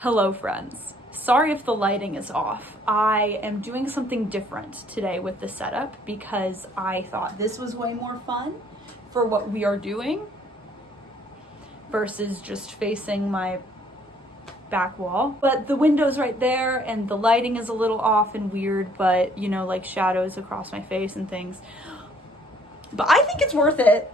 Hello friends. Sorry if the lighting is off. I am doing something different today with the setup because I thought this was way more fun for what we are doing versus just facing my back wall. But the window's right there and the lighting is a little off and weird, but you know, like shadows across my face and things. But I think it's worth it.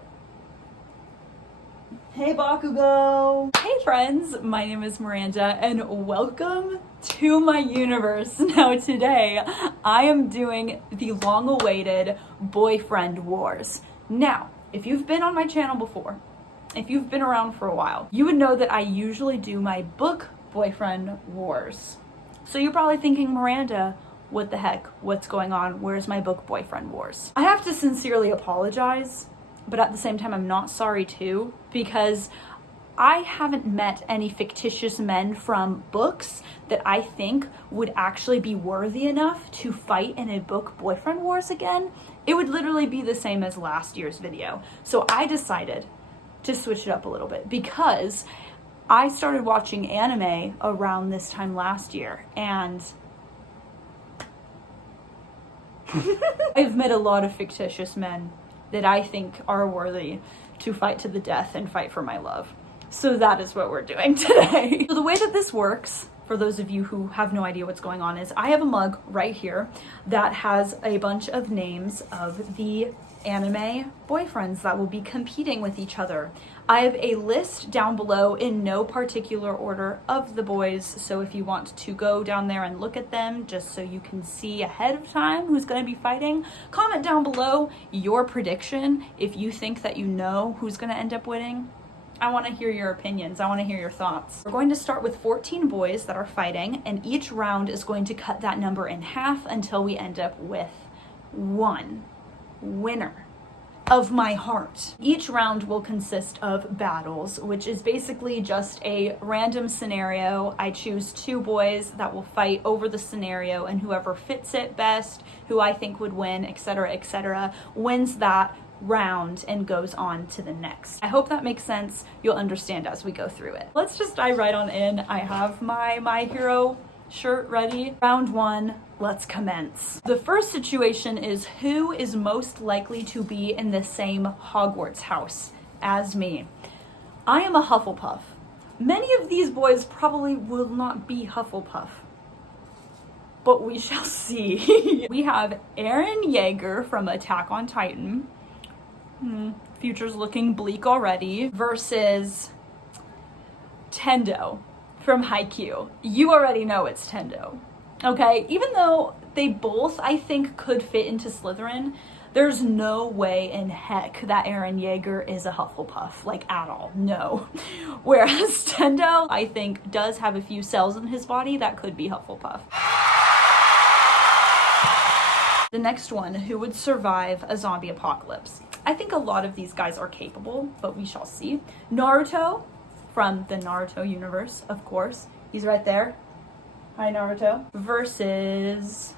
Hey Bakugo! Hey friends, my name is Miranda and welcome to my universe. Now today, I am doing the long-awaited Boyfriend Wars. Now, if you've been on my channel before, if you've been around for a while, you would know that I usually do my book Boyfriend Wars. So you're probably thinking, Miranda, what the heck? What's going on? Where's my book Boyfriend Wars? I have to sincerely apologize, but at the same time, I'm not sorry too, because I haven't met any fictitious men from books that I think would actually be worthy enough to fight in a book Boyfriend Wars again. It would literally be the same as last year's video. So I decided to switch it up a little bit because I started watching anime around this time last year, and I've met a lot of fictitious men that I think are worthy to fight to the death and fight for my love. So that is what we're doing today. So the way that this works, for those of you who have no idea what's going on, is I have a mug right here that has a bunch of names of the anime boyfriends that will be competing with each other. I have a list down below in no particular order of the boys, so if you want to go down there and look at them just so you can see ahead of time who's going to be fighting, comment down below your prediction if you think that you know who's going to end up winning. I want to hear your opinions. I want to hear your thoughts. We're going to start with 14 boys that are fighting, and each round is going to cut that number in half until we end up with one winner of my heart. Each round will consist of battles, which is basically just a random scenario. I choose two boys that will fight over the scenario, and whoever fits it best, who I think would win, etc., wins that round and goes on to the next. I hope that makes sense. You'll understand as we go through it. Let's just dive right on in. I have my hero shirt ready. Round one, let's commence. The first situation is who is most likely to be in the same Hogwarts house as me. I am a Hufflepuff. Many of these boys probably will not be Hufflepuff, but we shall see. We have Eren Yeager from Attack on Titan. Future's looking bleak already. Versus Tendou from Haikyuu. You already know it's Tendou. Okay, even though they both, I think, could fit into Slytherin, there's no way in heck that Eren Yeager is a Hufflepuff, like at all, no. Whereas Tendou, I think, does have a few cells in his body that could be Hufflepuff. The next one, who would survive a zombie apocalypse? I think a lot of these guys are capable, but we shall see. Naruto, from the Naruto universe, of course. He's right there. Hi, Naruto. Versus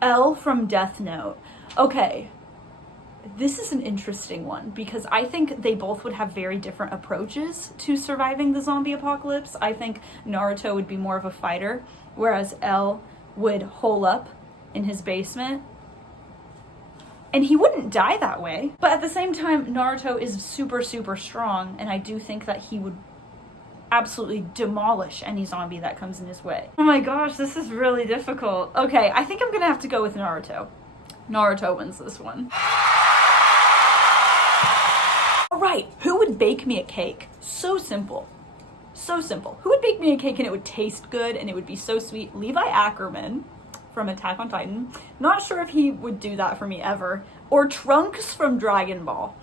L from Deathnote. Okay, this is an interesting one because I think they both would have very different approaches to surviving the zombie apocalypse. I think Naruto would be more of a fighter, whereas L would hole up in his basement. And he wouldn't die that way. But at the same time, Naruto is super, super strong, and I do think that he would absolutely demolish any zombie that comes in his way. Oh my gosh, this is really difficult. Okay, I think I'm gonna have to go with Naruto. Naruto wins this one. All right, who would bake me a cake? So simple. So simple. Who would bake me a cake and it would taste good and it would be so sweet? Levi Ackerman from Attack on Titan. Not sure if he would do that for me ever. Or Trunks from Dragon Ball.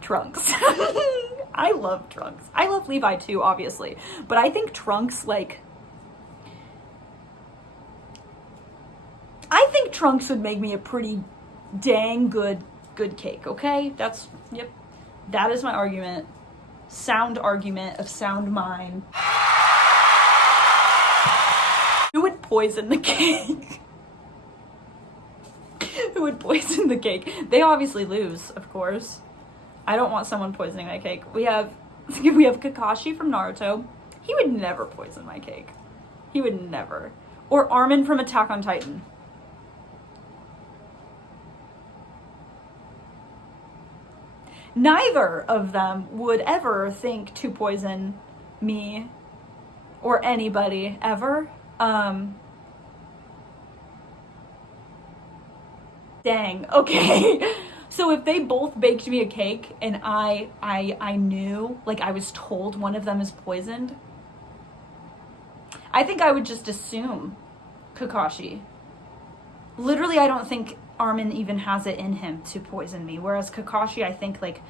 Trunks. I love Trunks. I love Levi too, obviously. But I think Trunks, like, I think Trunks would make me a pretty dang good cake, okay? Yep. That is my argument. Sound argument of sound mind. Who would poison the cake? Who would poison the cake? They obviously lose, of course. I don't want someone poisoning my cake. We have We have Kakashi from Naruto. He would never poison my cake. He would never. Or Armin from Attack on Titan. Neither of them would ever think to poison me or anybody ever. Dang, okay. So if they both baked me a cake and I knew, like I was told one of them is poisoned, I think I would just assume Kakashi. Literally, I don't think Armin even has it in him to poison me. Whereas Kakashi, I think, like,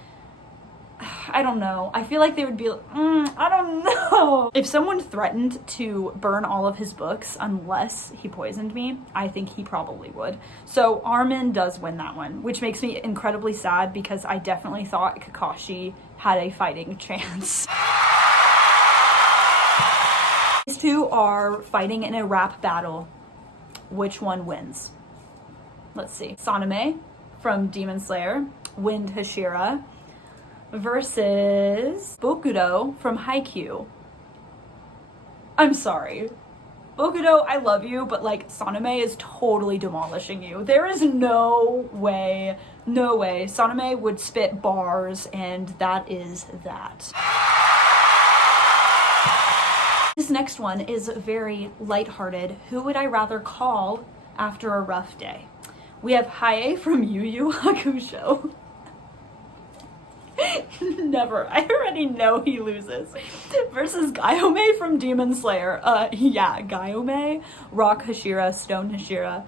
I don't know. I feel like they would be like, I don't know. If someone threatened to burn all of his books unless he poisoned me, I think he probably would. So Armin does win that one, which makes me incredibly sad because I definitely thought Kakashi had a fighting chance. These two are fighting in a rap battle. Which one wins? Let's see. Sanemi from Demon Slayer, Wind Hashira, versus Bokuto from Haikyuu. I'm sorry. Bokuto, I love you, but like Sanemi is totally demolishing you. There is no way Sanemi would spit bars, and that is that. This next one is very lighthearted. Who would I rather call after a rough day? We have Hiei from Yu Yu Hakusho. Never. I already know he loses. Versus Gyomei from Demon Slayer. Yeah, Gyomei, Rock Hashira, Stone Hashira.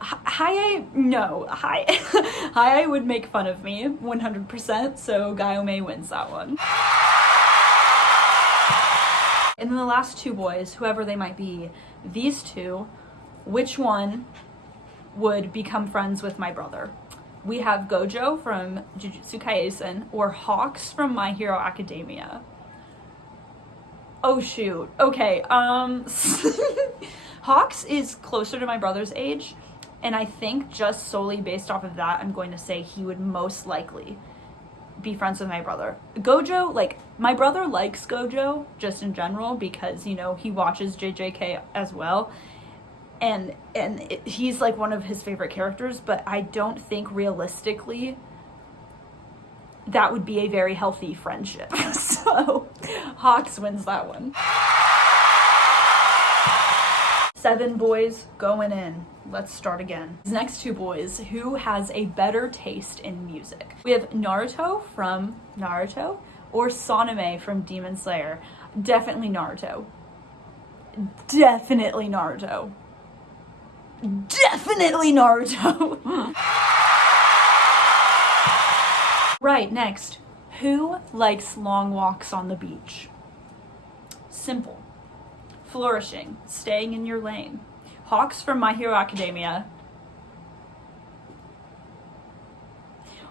Hiei, no. Hiei would make fun of me 100%, so Gyomei wins that one. And then the last two boys, whoever they might be, these two, which one would become friends with my brother? We have Gojo from Jujutsu Kaisen or Hawks from My Hero Academia. Oh shoot. Okay, Hawks is closer to my brother's age, and I think just solely based off of that, I'm going to say he would most likely be friends with my brother. Gojo, like, my brother likes Gojo just in general because, you know, he watches JJK as well. And he's like one of his favorite characters, but I don't think realistically that would be a very healthy friendship. So Hawks wins that one. 7 boys going in. Let's start again. These next 2 boys, who has a better taste in music? We have Naruto from Naruto or Sanemi from Demon Slayer. Definitely Naruto. Definitely Naruto. Definitely Naruto. Right, next. Who likes long walks on the beach? Simple. Flourishing. Staying in your lane. Hawks from My Hero Academia.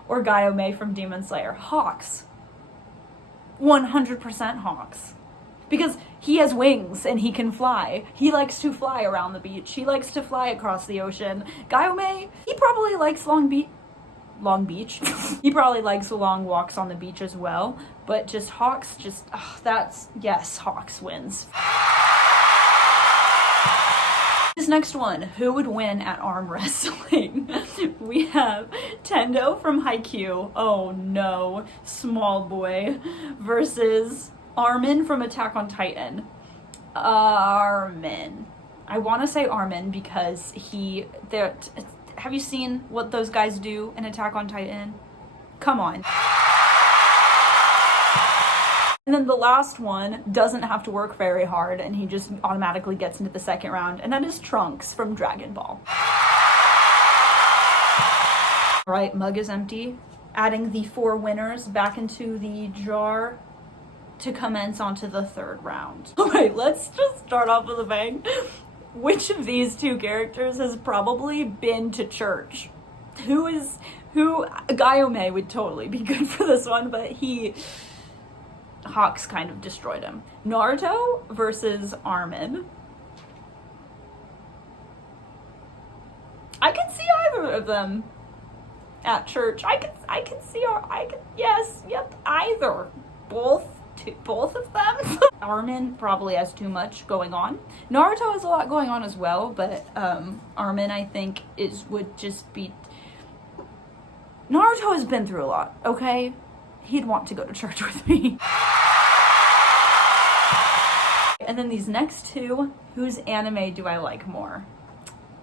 Or Gyomei from Demon Slayer. Hawks. 100% Hawks. Because he has wings and he can fly. He likes to fly around the beach. He likes to fly across the ocean. Gyomei, he probably likes Long Beach. He probably likes long walks on the beach as well. But just Hawks, yes, Hawks wins. This next one, who would win at arm wrestling? We have Tendou from Haikyuu. Oh no, small boy. Versus Armin from Attack on Titan. Armin. I want to say Armin because have you seen what those guys do in Attack on Titan? Come on. And then the last one doesn't have to work very hard and he just automatically gets into the second round, and that is Trunks from Dragon Ball. Alright, mug is empty. Adding the 4 winners back into the jar to commence onto the 3rd round. Alright, let's just start off with a bang. Which of these 2 characters has probably been to church? Gyomei would totally be good for this one, but Hawks kind of destroyed him. Naruto versus Armin. I can see either of them at church. Either. Both. both of them. Armin probably has too much going on. Naruto has a lot going on as well, but Armin, I think, would just be... Naruto has been through a lot, okay? He'd want to go to church with me. And then these next two, whose anime do I like more?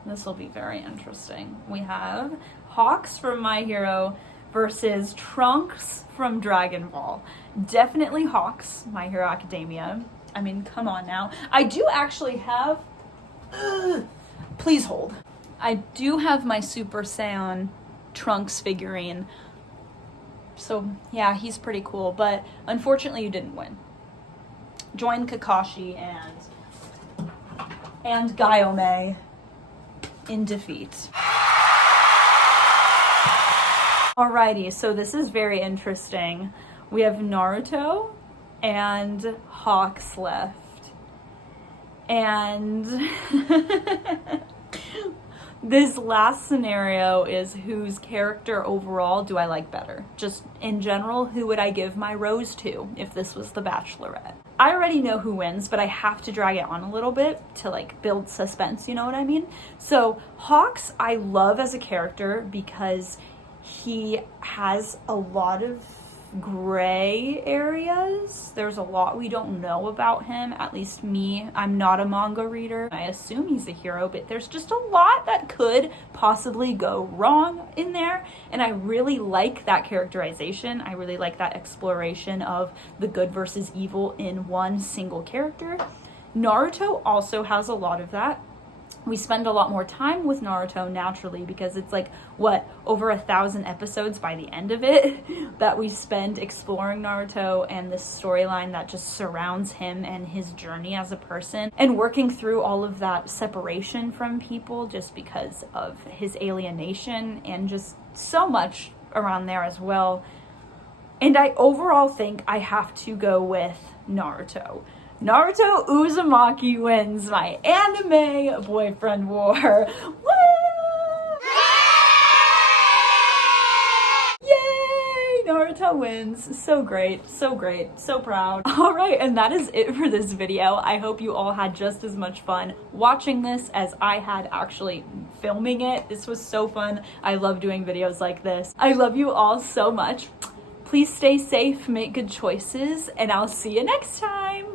This will be very interesting. We have Hawks from My Hero versus Trunks from Dragon Ball. Definitely Hawks, My Hero Academia. I mean, come on now. I do actually have... please hold. I do have my Super Saiyan Trunks figurine. So, yeah, he's pretty cool. But, unfortunately, you didn't win. Join Kakashi and Gyomei in defeat. Alrighty, so this is very interesting. We have Naruto and Hawks left. And this last scenario is whose character overall do I like better? Just in general, who would I give my rose to if this was The Bachelorette? I already know who wins, but I have to drag it on a little bit to like build suspense, you know what I mean? So Hawks I love as a character because he has a lot of gray areas. There's a lot we don't know about him, at least me. I'm not a manga reader. I assume he's a hero, but there's just a lot that could possibly go wrong in there, and I really like that characterization. I really like that exploration of the good versus evil in one single character. Naruto also has a lot of that. We spend a lot more time with Naruto naturally because it's like, what, over 1,000 episodes by the end of it that we spend exploring Naruto and this storyline that just surrounds him and his journey as a person and working through all of that separation from people just because of his alienation and just so much around there as well. And I overall think I have to go with Naruto. Naruto Uzumaki wins my anime boyfriend war. Woo! Yay! Naruto wins. So great, so great, so proud. Alright, and that is it for this video. I hope you all had just as much fun watching this as I had actually filming it. This was so fun. I love doing videos like this. I love you all so much. Please stay safe, make good choices, and I'll see you next time.